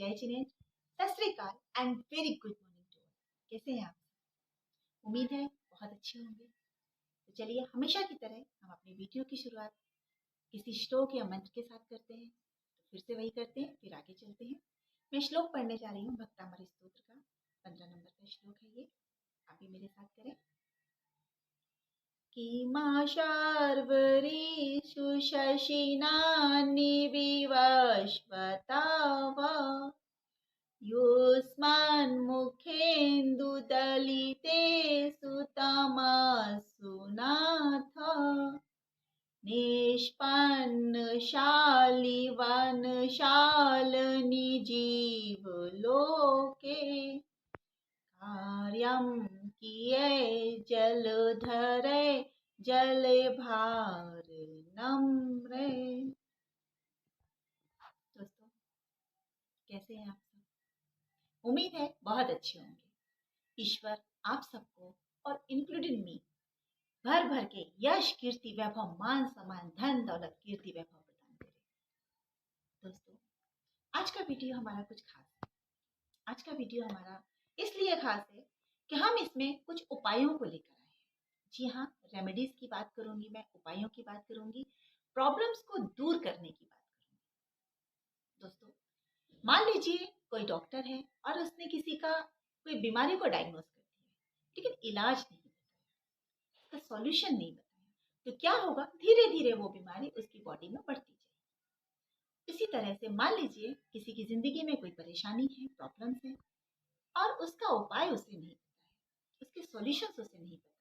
जय Jinendra, Sat Sri Akal and very good morning to all. कैसे हैं आप? उम्मीद है बहुत अच्छे होंगे। तो चलिए, हमेशा की तरह हम अपनी वीडियो की शुरुआत किसी श्लोक या मंत्र के साथ करते हैं। तो फिर से वही करते हैं, फिर आगे चलते हैं। मैं श्लोक पढ़ने जा रही हूँ भक्तामृत स्तोत्र का 15 नंबर का श्लोक है ये। आप भी मेरे साथ करें। किमा शार्वरीषु शशिनानि विवस्वता वा युष्मान्मुखेन्दुदलिते सुतमसु नाथ निष्पन्नशालिवनशालिनी जीवलोके कार्यं किए जलधरे जलभार नम्रे। दोस्तों, कैसे हैं आप सब? उम्मीद है बहुत अच्छे होंगे। ईश्वर आप सबको और इंक्लूडिंग मी भर भर के यश, कीर्ति, वैभव, मान, सम्मान, धन, दौलत, कीर्ति, वैभव प्रदान करे। दोस्तों, आज का वीडियो हमारा कुछ खास है। आज का वीडियो हमारा इसलिए खास है कि हम इसमें कुछ उपायों को लेकर आए हैं। जी हाँ, रेमेडीज की बात करूंगी मैं, उपायों की बात करूंगी, प्रॉब्लम्स को दूर करने की बात करूंगी। दोस्तों, मान लीजिए कोई डॉक्टर है और उसने किसी का कोई बीमारी को डायग्नोज कर दिया, लेकिन इलाज नहीं बताया, उसका सॉल्यूशन नहीं बताया, तो क्या होगा? धीरे धीरे वो बीमारी उसकी बॉडी में बढ़ती जाएगी। इसी तरह से मान लीजिए किसी की जिंदगी में कोई परेशानी है, प्रॉब्लम्स है, और उसका उपाय उसे नहीं पता है, उसके सॉल्यूशंस उसे नहीं पता है,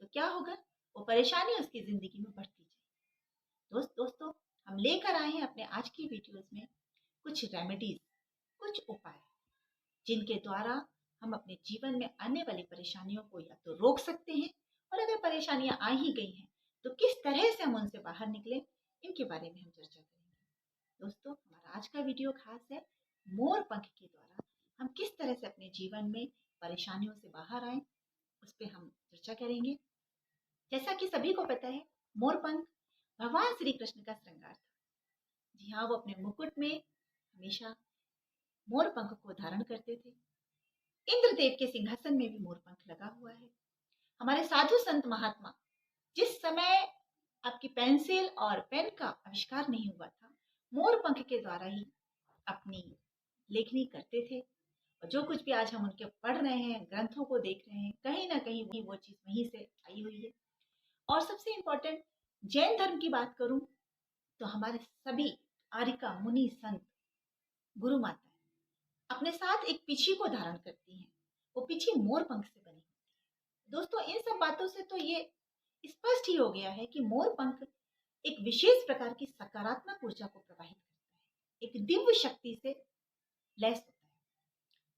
तो क्या होगा? वो परेशानी उसकी जिंदगी में बढ़ती जाएगी। दोस्तों, हम लेकर आए हैं अपने आज की वीडियोस में कुछ रेमेडीज, कुछ उपाय, जिनके द्वारा हम अपने जीवन में आने वाली परेशानियों को या तो रोक सकते हैं, और अगर परेशानियां आ ही गई हैं तो किस तरह से हम उनसे बाहर निकले, इनके बारे में हम चर्चा करेंगे। दोस्तों, हमारा आज का वीडियो खास है मोर पंख के द्वारा हम किस तरह से अपने जीवन में परेशानियों से बाहर आए, उस पर हम चर्चा करेंगे। जैसा कि सभी को पता है, मोर पंख भगवान श्री कृष्ण का श्रृंगार था। जी हाँ, वो अपने मुकुट में हमेशा मोर पंख को धारण करते थे। इंद्रदेव के सिंहासन में भी मोर पंख लगा हुआ है। हमारे साधु संत महात्मा जिस समय आपकी पेंसिल और पेन का आविष्कार नहीं हुआ था, मोर पंख के द्वारा ही अपनी लेखनी करते थे। और जो कुछ भी आज हम उनके पढ़ रहे हैं, ग्रंथों को देख रहे हैं, कहीं ना कहीं वो चीज वहीं से आई हुई है। और सबसे इम्पोर्टेंट, जैन धर्म की बात करूं तो हमारे सभी आर्यिका, मुनि, संत, गुरु माता अपने साथ एक पिछी को धारण करती हैं। वो पिछी मोर पंख से बनी होती है। दोस्तों, इन सब बातों से तो ये स्पष्ट ही हो गया है कि मोर पंख एक विशेष प्रकार की सकारात्मक ऊर्जा को प्रवाहित करता है, एक दिव्य शक्ति से लैस होता है।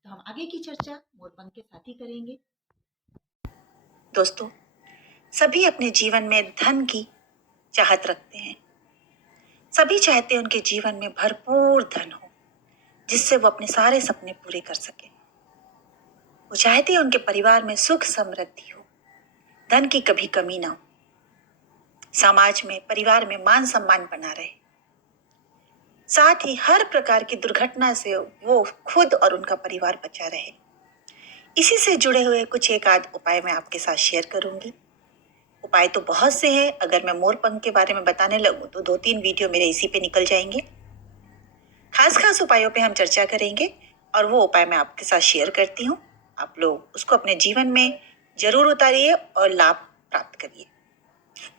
तो हम आगे की चर्चा मोर पंख के साथ ही करेंगे। दोस्तों, सभी अपने जीवन में धन की चाहत रखते हैं। सभी चाहते हैं उनके जीवन में भरपूर धन हो, जिससे वो अपने सारे सपने पूरे कर सके। वो चाहते हैं उनके परिवार में सुख समृद्धि हो, धन की कभी कमी ना हो, समाज में, परिवार में मान सम्मान बना रहे, साथ ही हर प्रकार की दुर्घटना से वो खुद और उनका परिवार बचा रहे। इसी से जुड़े हुए कुछ एक आध उपाय मैं आपके साथ शेयर करूंगी। उपाय तो बहुत से हैं, अगर मैं मोर पंख के बारे में बताने लगूं तो 2-3 वीडियो मेरे इसी पे निकल जाएंगे। खास उपायों पे हम चर्चा करेंगे और वो उपाय मैं आपके साथ शेयर करती हूँ। आप लोग उसको अपने जीवन में जरूर उतारिए और लाभ प्राप्त करिए।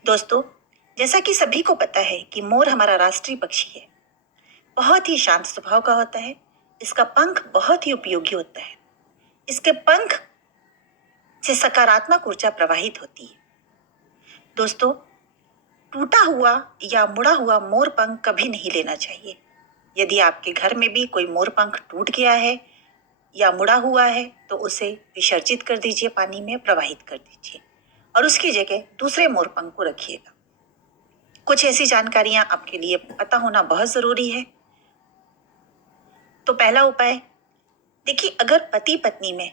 दोस्तों, जैसा कि सभी को पता है कि मोर हमारा राष्ट्रीय पक्षी है। बहुत ही शांत स्वभाव का होता है। इसका पंख बहुत ही उपयोगी होता है। इसके पंख से सकारात्मक ऊर्जा प्रवाहित होती है। दोस्तों, टूटा हुआ या मुड़ा हुआ मोर पंख कभी नहीं लेना चाहिए। यदि आपके घर में भी कोई मोर पंख टूट गया है या मुड़ा हुआ है तो उसे विसर्जित कर दीजिए, पानी में प्रवाहित कर दीजिए और उसकी जगह दूसरे मोर पंख को रखिएगा। कुछ ऐसी जानकारियां आपके लिए पता होना बहुत जरूरी है। तो पहला उपाय देखिए, अगर पति पत्नी में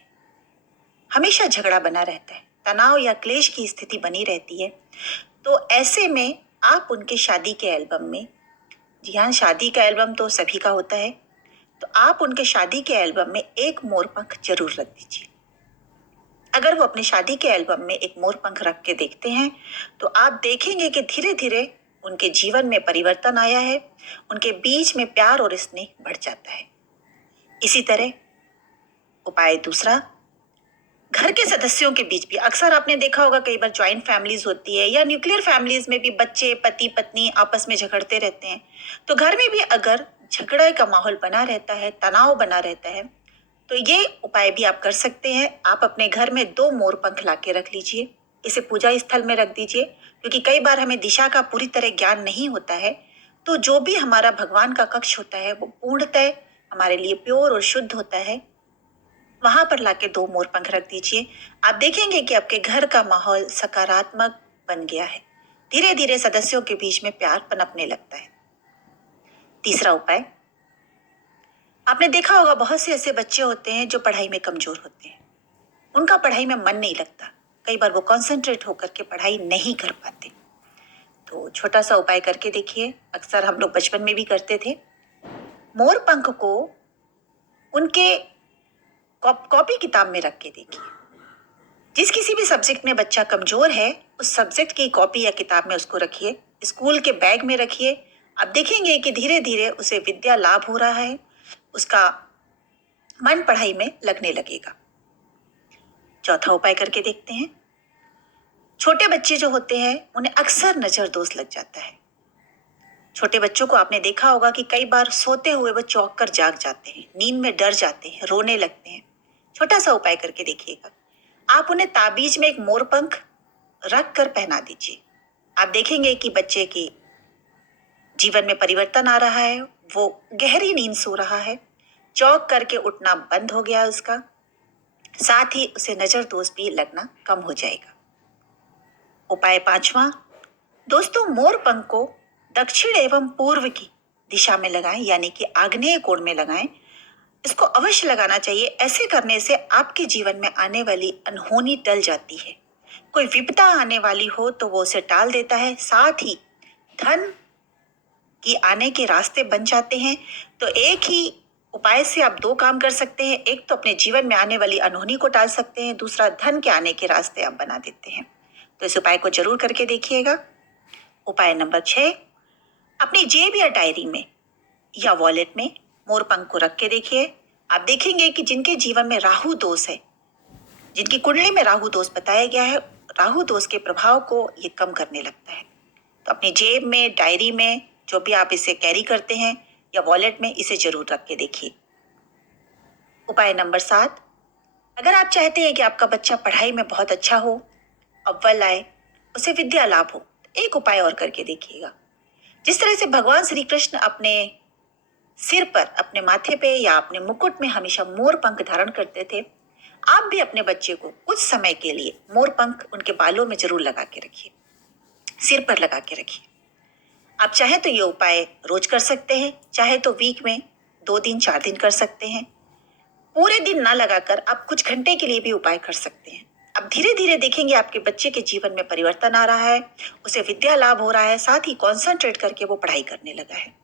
हमेशा झगड़ा बना रहता है, तनाव या क्लेश की स्थिति बनी रहती है, तो ऐसे में आप उनके शादी के एल्बम में, जी हाँ, शादी का एल्बम तो सभी का होता है, तो आप उनके शादी के एल्बम में एक मोर पंख जरूर रख दीजिए। अगर वो अपनी शादी के एल्बम में एक मोर पंख रख के देखते हैं तो आप देखेंगे कि धीरे धीरे उनके जीवन में परिवर्तन आया है, उनके बीच में प्यार और स्नेह बढ़ जाता है। इसी तरह उपाय दूसरा, घर के सदस्यों के बीच भी अक्सर आपने देखा होगा, कई बार ज्वाइंट फैमिलीज होती है या न्यूक्लियर फैमिलीज में भी बच्चे पति पत्नी आपस में झगड़ते रहते हैं। तो घर में भी अगर झगड़े का माहौल बना रहता है, तनाव बना रहता है, तो ये उपाय भी आप कर सकते हैं। आप अपने घर में 2 मोर पंख ला के रख लीजिए, इसे पूजा स्थल में रख दीजिए, क्योंकि कई बार हमें दिशा का पूरी तरह ज्ञान नहीं होता है। तो जो भी हमारा भगवान का कक्ष होता है वो पूर्णतः हमारे लिए प्योर और शुद्ध होता है, वहां पर लाके 2 मोर पंख रख दीजिए। आप देखेंगे कि आपके घर का माहौल सकारात्मक बन गया है, धीरे धीरे सदस्यों के बीच में प्यार पनपने लगता है। तीसरा उपाय, आपने देखा होगा बहुत से ऐसे बच्चे होते हैं जो पढ़ाई में कमजोर होते हैं, उनका पढ़ाई में मन नहीं लगता, कई बार वो कंसंट्रेट होकर के पढ़ाई नहीं कर पाते। तो छोटा सा उपाय करके देखिए, अक्सर हम लोग बचपन में भी करते थे। मोर पंख को उनके कॉपी किताब में रख के देखिए। जिस किसी भी सब्जेक्ट में बच्चा कमजोर है उस सब्जेक्ट की कॉपी या किताब में उसको रखिए, स्कूल के बैग में रखिए। आप देखेंगे कि धीरे धीरे उसे विद्या लाभ हो रहा है, उसका मन पढ़ाई में लगने लगेगा। चौथा उपाय करके देखते हैं। छोटे बच्चे जो होते हैं उन्हें अक्सर नजर दोष लग जाता है। छोटे बच्चों को आपने देखा होगा कि कई बार सोते हुए वो चौंक कर जाग जाते हैं, नींद में डर जाते हैं, रोने लगते हैं। छोटा सा उपाय करके देखिएगा। आप उन्हें ताबीज में एक मोर पंख रख कर पहना दीजिए। आप देखेंगे कि बच्चे के जीवन में परिवर्तन आ रहा है, वो गहरी नींद सो रहा है, चौंक करके उठना बंद हो गया उसका, साथ ही उसे नजर दोष भी लगना कम हो जाएगा। उपाय पांचवा, दोस्तों मोर पंख को दक्षिण एवं पूर्व की दिशा में लगाएं, यानी कि आग्नेय कोण में लगाएं। इसको अवश्य लगाना चाहिए। ऐसे करने से आपके जीवन में आने वाली अनहोनी टल जाती है। कोई विपदा आने वाली हो तो वो उसे टाल देता है, साथ ही धन की आने के रास्ते बन जाते हैं। तो एक ही उपाय से आप 2 काम कर सकते हैं। एक तो अपने जीवन में आने वाली अनहोनी को टाल सकते हैं, दूसरा धन के आने के रास्ते आप बना देते हैं। तो इस उपाय को जरूर करके देखिएगा। उपाय नंबर 6, अपनी जेब या डायरी में या वॉलेट में मोर पंख को रख के देखिए। आप देखेंगे कि जिनके जीवन में राहु दोष है, जिनकी कुंडली में राहु दोष बताया गया है, राहु दोष के प्रभाव को ये कम करने लगता है। तो अपनी जेब में, डायरी में, जो भी आप इसे कैरी करते हैं या वॉलेट में, इसे जरूर रख के देखिए। उपाय नंबर 7, अगर आप चाहते हैं कि आपका बच्चा पढ़ाई में बहुत अच्छा हो, अव्वल आए, उसे विद्या लाभ हो, तो एक उपाय और करके देखिएगा। जिस तरह से भगवान श्री कृष्ण अपने सिर पर, अपने माथे पे या अपने मुकुट में हमेशा मोर पंख धारण करते थे, आप भी अपने बच्चे को कुछ समय के लिए मोर पंख उनके बालों में जरूर लगा के रखिए, सिर पर लगा के रखिए। आप चाहे तो ये उपाय रोज कर सकते हैं, चाहे तो वीक में 2 दिन 4 दिन कर सकते हैं। पूरे दिन ना लगाकर आप कुछ घंटे के लिए भी उपाय कर सकते हैं। अब धीरे धीरे देखेंगे आपके बच्चे के जीवन में परिवर्तन आ रहा है, उसे विद्या लाभ हो रहा है, साथ ही कॉन्सेंट्रेट करके वो पढ़ाई करने लगा है।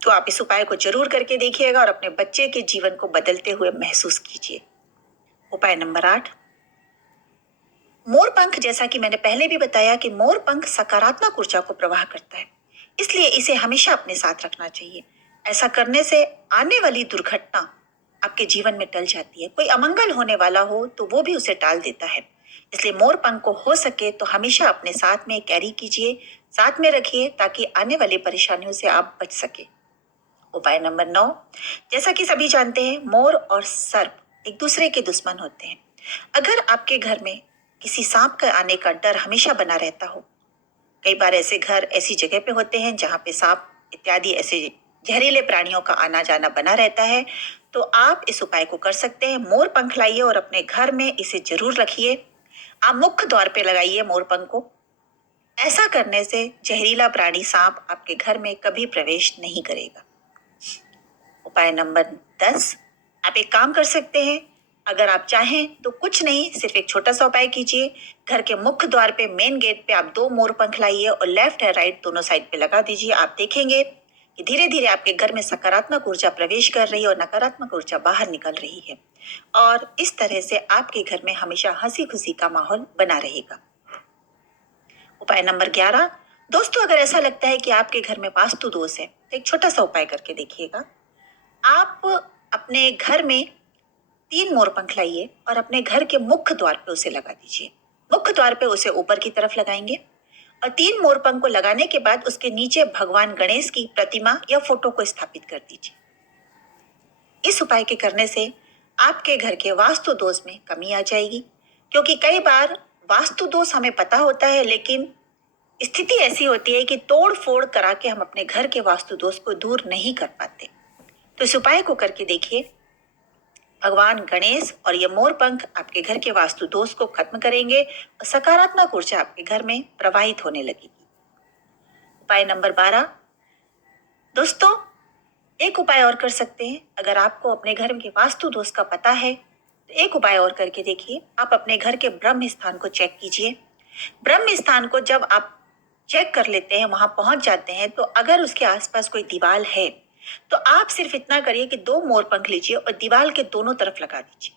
तो आप इस उपाय को जरूर करके देखिएगा और अपने बच्चे के जीवन को बदलते हुए महसूस कीजिए। उपाय नंबर 8, मोर पंख, जैसा कि मैंने पहले भी बताया कि मोर पंख सकारात्मक ऊर्जा को प्रवाह करता है, इसलिए इसे हमेशा अपने साथ रखना चाहिए। ऐसा करने से आने वाली दुर्घटना आपके जीवन में टल जाती है। कोई अमंगल होने वाला हो तो वो भी उसे टाल देता है। इसलिए मोर पंख को हो सके तो हमेशा अपने साथ में कैरी कीजिए, साथ में रखिए, ताकि आने वाली परेशानियों से आप बच सके। उपाय नंबर 9, जैसा कि सभी जानते हैं मोर और सर्प एक दूसरे के दुश्मन होते हैं। अगर आपके घर में किसी सांप का आने का डर हमेशा बना रहता हो, कई बार ऐसे घर ऐसी जगह पे होते हैं जहाँ पे सांप इत्यादि ऐसे जहरीले प्राणियों का आना जाना बना रहता है, तो आप इस उपाय को कर सकते हैं। मोर पंख लाइए और अपने घर में इसे जरूर रखिए। आप मुख्य द्वार पे लगाइए मोर पंख को। ऐसा करने से जहरीला प्राणी सांप आपके घर में कभी प्रवेश नहीं करेगा। उपाय नंबर 10, आप एक काम कर सकते हैं। अगर आप चाहें तो कुछ नहीं, सिर्फ एक छोटा सा उपाय कीजिए। घर के मुख्य द्वार पे, मेन गेट पे आप 2 मोर पंख लाइए और लेफ्ट या राइट दोनों साइड पे लगा दीजिए। आप देखेंगे कि धीरे धीरे आपके घर में सकारात्मक ऊर्जा प्रवेश कर रही है और नकारात्मक ऊर्जा बाहर निकल रही है, और इस तरह से आपके घर में हमेशा हंसी खुशी का माहौल बना रहेगा। उपाय नंबर 11, दोस्तों अगर ऐसा लगता है कि आपके घर में वास्तु दोष है तो एक छोटा सा उपाय करके देखिएगा। आप अपने घर में 3 मोर पंख लाइए और अपने घर के मुख्य द्वार पे उसे लगा दीजिए। मुख्य द्वार पे उसे ऊपर की तरफ लगाएंगे और 3 मोर पंख को लगाने के बाद उसके नीचे भगवान गणेश की प्रतिमा या फोटो को स्थापित कर दीजिए। इस उपाय के करने से आपके घर के वास्तु दोष में कमी आ जाएगी, क्योंकि कई बार वास्तु दोष हमें पता होता है लेकिन स्थिति ऐसी होती है कि तोड़ फोड़ करा के हम अपने घर के वास्तु दोष को दूर नहीं कर पाते। तो इस उपाय को करके देखिए, भगवान गणेश और ये मोर पंख आपके घर के वास्तु दोष को खत्म करेंगे और सकारात्मक ऊर्जा आपके घर में प्रवाहित होने लगेगी। उपाय नंबर 12, दोस्तों एक उपाय और कर सकते हैं। अगर आपको अपने घर के वास्तु दोष का पता है तो एक उपाय और करके देखिए। आप अपने घर के ब्रह्म स्थान को चेक कीजिए। ब्रह्म स्थान को जब आप चेक कर लेते हैं, वहां पहुंच जाते हैं, तो अगर उसके आसपास कोई दीवार है तो आप सिर्फ इतना करिए कि 2 मोर पंख लीजिए और दीवार के दोनों तरफ लगा दीजिए,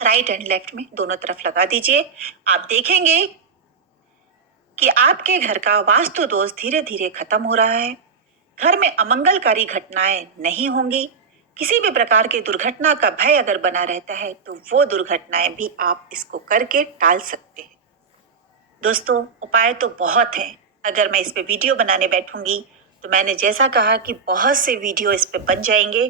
राइट एंड लेफ्ट में दोनों तरफ लगा दीजिए। आप देखेंगे कि आपके घर का वास्तु दोष धीरे धीरे खत्म हो रहा है। घर में अमंगलकारी घटनाएं नहीं होंगी। किसी भी प्रकार की दुर्घटना का भय अगर बना रहता है तो वो दुर्घटनाएं भी आप इसको करके टाल सकते हैं। दोस्तों उपाय तो बहुत है। अगर मैं इस पे वीडियो बनाने बैठूंगी तो मैंने जैसा कहा कि बहुत से वीडियो इस पे बन जाएंगे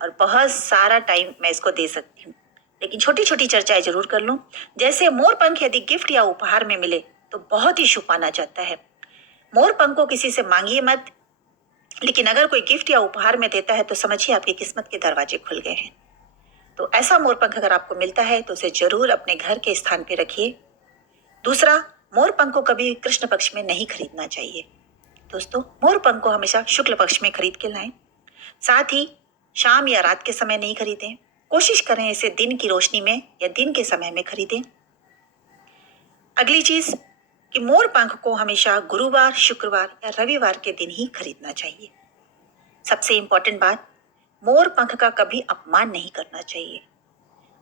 और बहुत सारा टाइम मैं इसको दे सकती हूँ, लेकिन छोटी छोटी चर्चाएं जरूर कर लूं। जैसे मोर पंख यदि गिफ्ट या उपहार में मिले तो बहुत ही शुभ माना जाता है। मोर पंख को किसी से मांगिए मत, लेकिन अगर कोई गिफ्ट या उपहार में देता है तो समझिए आपकी किस्मत के दरवाजे खुल गए हैं। तो ऐसा मोर पंख अगर आपको मिलता है तो उसे जरूर अपने घर के स्थान पे रखिए। दूसरा, मोर पंख को कभी कृष्ण पक्ष में नहीं खरीदना चाहिए। दोस्तों मोर पंख को हमेशा शुक्ल पक्ष में खरीद के लाएं। साथ ही शाम या रात के समय नहीं खरीदें। कोशिश करें इसे दिन की रोशनी में या दिन के समय में खरीदें। अगली चीज कि मोर पंख को हमेशा गुरुवार, शुक्रवार या रविवार के दिन ही खरीदना चाहिए। सबसे इंपॉर्टेंट बात, मोर पंख का कभी अपमान नहीं करना चाहिए।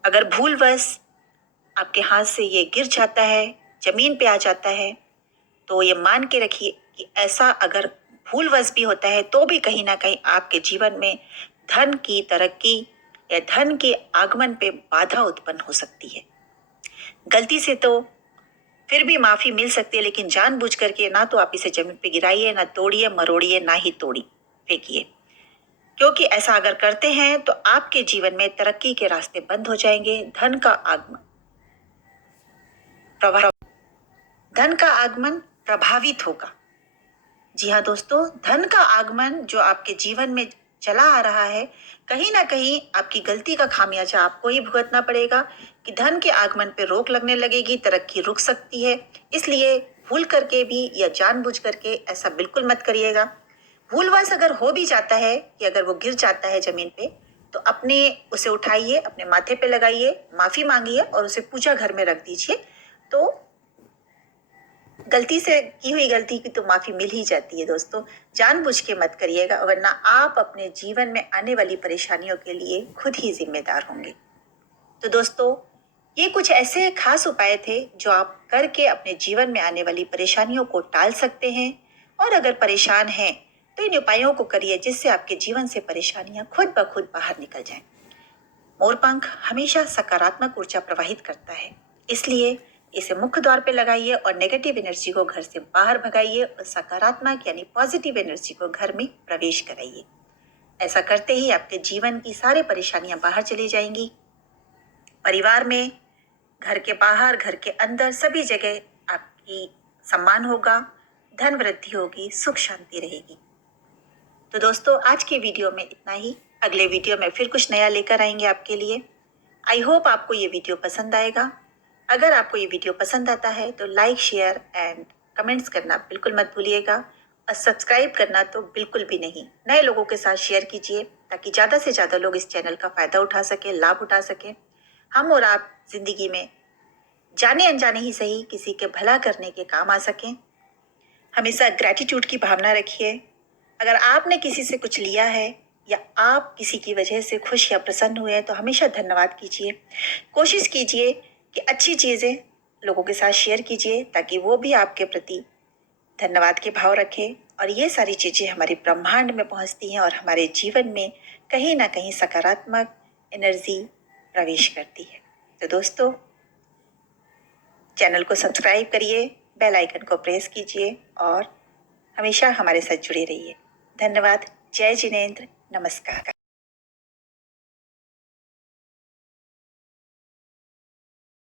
अगर भूलवश आपके हाथ से ये गिर जाता है, जमीन पे आ जाता है, तो ये मान के रखिए कि ऐसा अगर भूलवश भी होता है तो भी कहीं ना कहीं आपके जीवन में धन की तरक्की या धन के आगमन पे बाधा उत्पन्न हो सकती है। गलती से तो फिर भी माफी मिल सकती है, लेकिन जानबूझ करके ना तो आप इसे जमीन पे गिराइए, ना तोड़िए, मरोड़िए, ना ही तोड़ी फेंकिए, क्योंकि ऐसा अगर करते हैं तो आपके जीवन में तरक्की के रास्ते बंद हो जाएंगे। धन का आगमन प्रभावित होगा। जी हाँ दोस्तों, धन का आगमन जो आपके जीवन में चला आ रहा है, कहीं ना कहीं आपकी गलती का खामियाजा आपको ही भुगतना पड़ेगा कि धन के आगमन पे रोक लगने लगेगी, तरक्की रुक सकती है। इसलिए भूल करके भी या जानबूझ करके ऐसा बिल्कुल मत करिएगा। भूलवश अगर हो भी जाता है कि अगर वो गिर जाता है जमीन पे, तो उसे उठाइए, अपने माथे पे लगाइए, माफी मांगिए और उसे पूजा घर में रख दीजिए। तो गलती से की हुई गलती की तो माफी मिल ही जाती है। दोस्तों जानबूझ के मत करिएगा, वरना आप अपने जीवन में आने वाली परेशानियों के लिए खुद ही जिम्मेदार होंगे। तो दोस्तों ये कुछ ऐसे खास उपाय थे जो आप करके अपने जीवन में आने वाली परेशानियों को टाल सकते हैं। और अगर परेशान हैं तो इन उपायों को करिए जिससे आपके जीवन से परेशानियां खुद ब खुद बाहर निकल जाएं। मोरपंख हमेशा सकारात्मक ऊर्जा प्रवाहित करता है, इसलिए इसे मुख्य द्वार पे लगाइए और नेगेटिव एनर्जी को घर से बाहर भगाइए और सकारात्मक यानी पॉजिटिव एनर्जी को घर में प्रवेश कराइए। ऐसा करते ही आपके जीवन की सारी परेशानियां बाहर चली जाएंगी। परिवार में, घर के बाहर, घर के अंदर, सभी जगह आपकी सम्मान होगा, धन वृद्धि होगी, सुख शांति रहेगी। तो दोस्तों आज के वीडियो में इतना ही। अगले वीडियो में फिर कुछ नया लेकर आएंगे आपके लिए। आई होप आपको ये वीडियो पसंद आएगा। अगर आपको ये वीडियो पसंद आता है तो लाइक, शेयर एंड कमेंट्स करना बिल्कुल मत भूलिएगा और सब्सक्राइब करना तो बिल्कुल भी नहीं। नए लोगों के साथ शेयर कीजिए ताकि ज़्यादा से ज़्यादा लोग इस चैनल का फ़ायदा उठा सके, लाभ उठा सके। हम और आप जिंदगी में जाने अनजाने ही सही किसी के भला करने के काम आ सकें। हमेशा ग्रैटिट्यूड की भावना रखिए। अगर आपने किसी से कुछ लिया है या आप किसी की वजह से खुश या प्रसन्न हुए हैं तो हमेशा धन्यवाद कीजिए। कोशिश कीजिए कि अच्छी चीज़ें लोगों के साथ शेयर कीजिए ताकि वो भी आपके प्रति धन्यवाद के भाव रखें और ये सारी चीज़ें हमारे ब्रह्मांड में पहुंचती हैं और हमारे जीवन में कहीं ना कहीं सकारात्मक एनर्जी प्रवेश करती है। तो दोस्तों, चैनल को सब्सक्राइब करिए, बेल आइकन को प्रेस कीजिए और हमेशा हमारे साथ जुड़े रहिए। धन्यवाद। जय जिनेंद्र। नमस्कार।